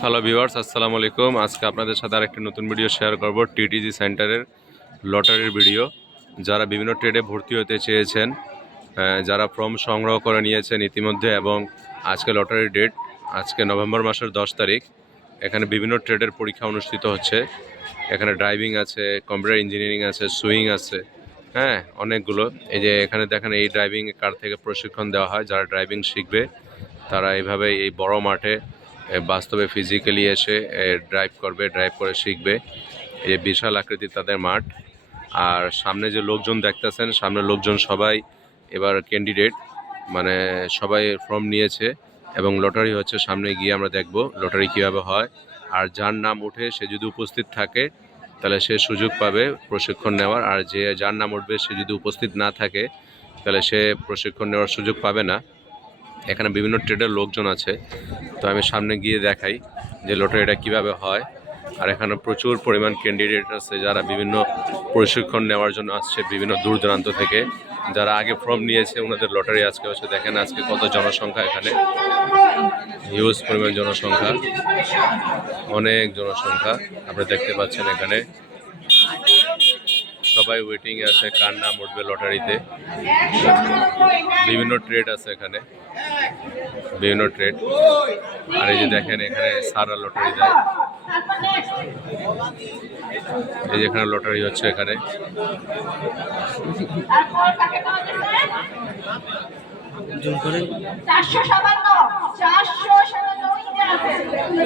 Hello viewers, আসসালামু আলাইকুম। আজকে আপনাদের সাথে আরেকটি নতুন ভিডিও শেয়ার করব, টিটিজি সেন্টারের লটারির ভিডিও। যারা বিভিন্ন ট্রেডে ভর্তি হতে চেয়েছেন, যারা ফর্ম সংগ্রহ করে নিয়েছেন ইতিমধ্যে, এবং আজকে লটারির ডেট, আজকে নভেম্বর মাসের 10 তারিখ। এখানে বিভিন্ন ট্রেডের পরীক্ষা অনুষ্ঠিত হচ্ছে। এখানে ড্রাইভিং আছে, কম্পিউটার ইঞ্জিনিয়ারিং আছে, সুইং আছে, হ্যাঁ অনেকগুলো। এই যে এখানে দেখেন, এই ড্রাইভিং কার থেকে প্রশিক্ষণ দেওয়া হয়। যারা ড্রাইভিং শিখবে তারা এইভাবে এই বড় মাঠে বাস্তবে ফিজিক্যালি এসে ড্রাইভ করবে, ড্রাইভ করে শিখবে। এই যে বিশাল আকৃতির তাদের মাঠ। আর সামনে যে লোকজন দেখতেছেন, সামনে লোকজন সবাই এবার ক্যান্ডিডেট, মানে সবাই ফর্ম নিয়েছে এবং লটারি হচ্ছে। সামনে গিয়ে আমরা দেখব লটারি কীভাবে হয়। আর যার নাম উঠে সে যদি উপস্থিত থাকে তাহলে সে সুযোগ পাবে প্রশিক্ষণ নেওয়ার। আর যার নাম উঠবে সে যদি উপস্থিত না থাকে তাহলে সে প্রশিক্ষণ নেওয়ার সুযোগ পাবে না। এখানে বিভিন্ন ট্রেডের লোকজন আছে, তো আমি সামনে গিয়ে দেখাই যে লটারিটা কিভাবে হয়। আর এখানে প্রচুর পরিমাণ ক্যান্ডিডেট আছে যারা বিভিন্ন প্রশিক্ষণ নেওয়ার জন্য আসছে বিভিন্ন দূর দূরান্ত থেকে। যারা আগে ফর্ম নিয়েছে ওনাদের লটারি আজকে হচ্ছে। দেখেন আজকে কত জনসংখ্যা, এখানে হিউজ পরিমাণ জনসংখ্যা, অনেক জনসংখ্যা আপনারা দেখতে পাচ্ছেন। এখানে সবাই ওয়েটিং এ আছে কার নাম উঠবে লটারিতে। বিভিন্ন ট্রেড আছে এখানে, বিভিন্ন ট্রেড। আর এই যে দেখেন এখানে সারা লটারি দেয়। এই যে এখানে লটারি হচ্ছে এখানে।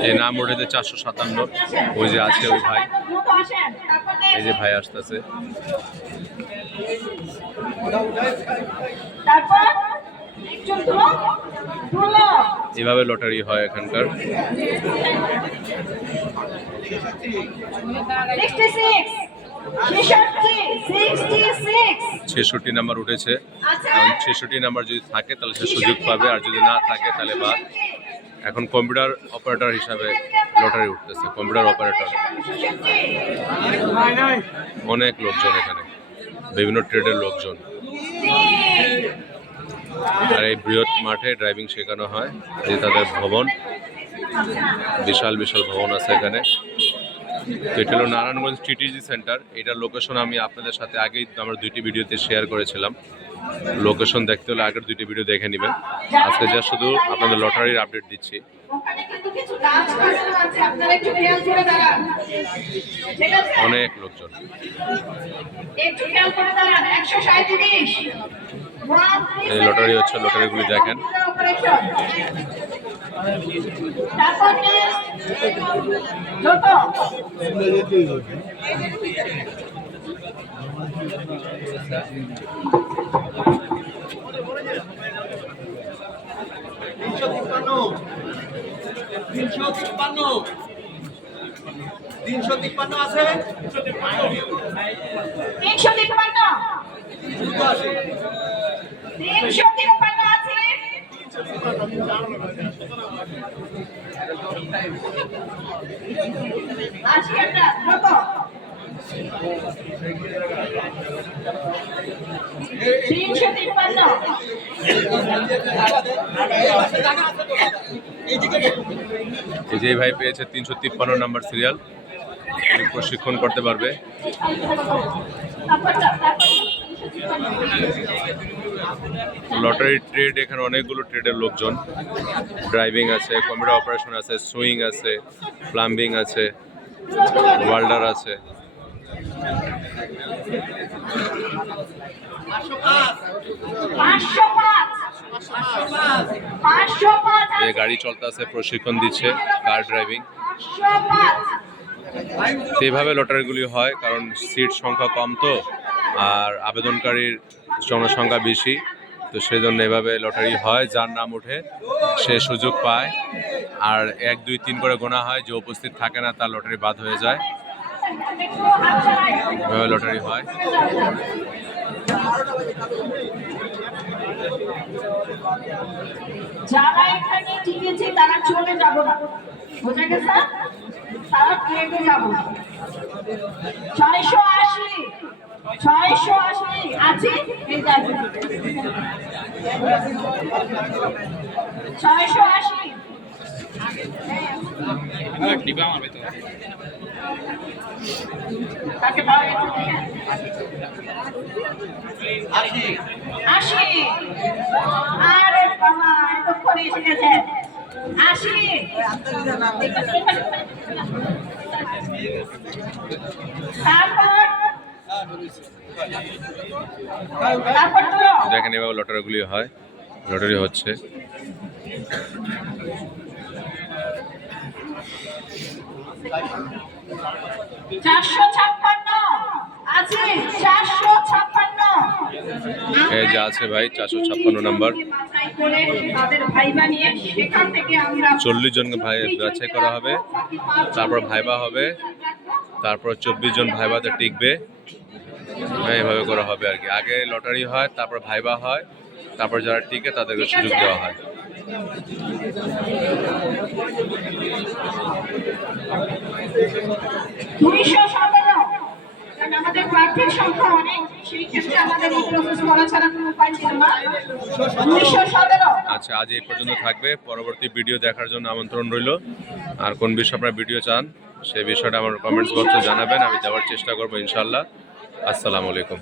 এই নাম উঠেছে 457। ওই যে আছে ওই ভাই, এই যে ভাই আসতেছে। এভাবে লটারি হয় এখানকার। 66 নাম্বার উঠেছে। কারণ 66 নাম্বার যদি থাকে তাহলে সে সুযোগ পাবে, আর যদি না থাকে তাহলে বাদ। এখন কম্পিউটার অপারেটর হিসাবে লটারি উঠতেছে, কম্পিউটার অপারেটর। অনেক লোকজন এখানে, বিভিন্ন ট্রেডের লোকজন। আর এই বৃহৎ মাঠে ড্রাইভিং শেখানো হয়। যে তাদের ভবন, বিশাল বিশাল ভবন আছে এখানে। তো এটা হলো নারায়ণগঞ্জ টিটিজি সেন্টার। এটার লোকেশন আমি আপনাদের সাথে আগেই আমার 2টি ভিডিওতে শেয়ার করেছিলাম। লোকেশন দেখতে হলে আগের 2টি ভিডিও দেখে নেবেন। আজকে যা শুধু আপনাদের লটারির আপডেট দিচ্ছি। অনেক লোকজন। এই লটারি হচ্ছে, লটারিগুলি দেখেন। তিনশো তিপ্পান্ন আছে, 353 আছে। এই যে ভাই পেয়েছে 353 নাম্বার সিরিয়াল, প্রশিক্ষণ করতে পারবে। লটারি ট্রেড, এখানে অনেকগুলো ট্রেডের লোকজন। ড্রাইভিং আছে, কম্পিউটার অপারেশন আছে, সুইং আছে, প্লাম্বিং আছে, ওয়েল্ডার আছে। এই গাড়ি চলতে আছে, প্রশিক্ষণ দিচ্ছে, কার ড্রাইভিং। এইভাবে লটারিগুলি হয়, কারণ সিট সংখ্যা কম তো, আর আবেদনকারীর জনসংখ্যা বেশি, তো সেজন্য এভাবে লটারি হয়। যার নাম ওঠে সে সুযোগ পায়। আর 1, 2, 3 করে গোনা হয়, যে উপস্থিত থাকে না তার লটারি বাদ হয়ে যায়। এভাবে লটারি হয়। যারা এখানে টিকেছে তারা চলে যাব না, বুঝে গেছে? তারা ট্রেনে যাব। 680 আছে, এই যাবে 680। তাকে পাওয়া গেছে 80। আরে বাবা এতক্ষণে এসে গেছে 80। তারপর তুলো। দেখেন এভাবে লটারিগুলি হয়, লটারি হচ্ছে। 456 আছে 456। এই যে আছে ভাই 456 নাম্বার। তাদের ভাইবা নিয়ে সেখান থেকে আমরা 40 জন ভাই বাছাই করা হবে, তারপর ভাইবা হবে, তারপর 24 জন ভাইবাতে টিকবে। এইভাবে করা হবে আর কি। আগে লটারি হয়, তারপর ভাইবা হয়, তারপর যারা টিকে তাদেরকে সুযোগ দেওয়া হয়। 217। কারণ আমাদের প্রার্থীর সংখ্যা অনেক, সেই ক্ষেত্রে আমাদের এই প্রসেস করা ছাড়া কোনো উপায় ছিল না। 217। আচ্ছা, আজ এই পর্যন্ত থাকবে। পরবর্তী ভিডিও দেখার জন্য আমন্ত্রণ রইল। আর কোন বিষয়ে আপনারা ভিডিও চান সেই বিষয়টা আমার কমেন্টস বক্সে জানাবেন, আমি দেওয়ার চেষ্টা করবো ইনশাল্লাহ। আসসালামু আলাইকুম।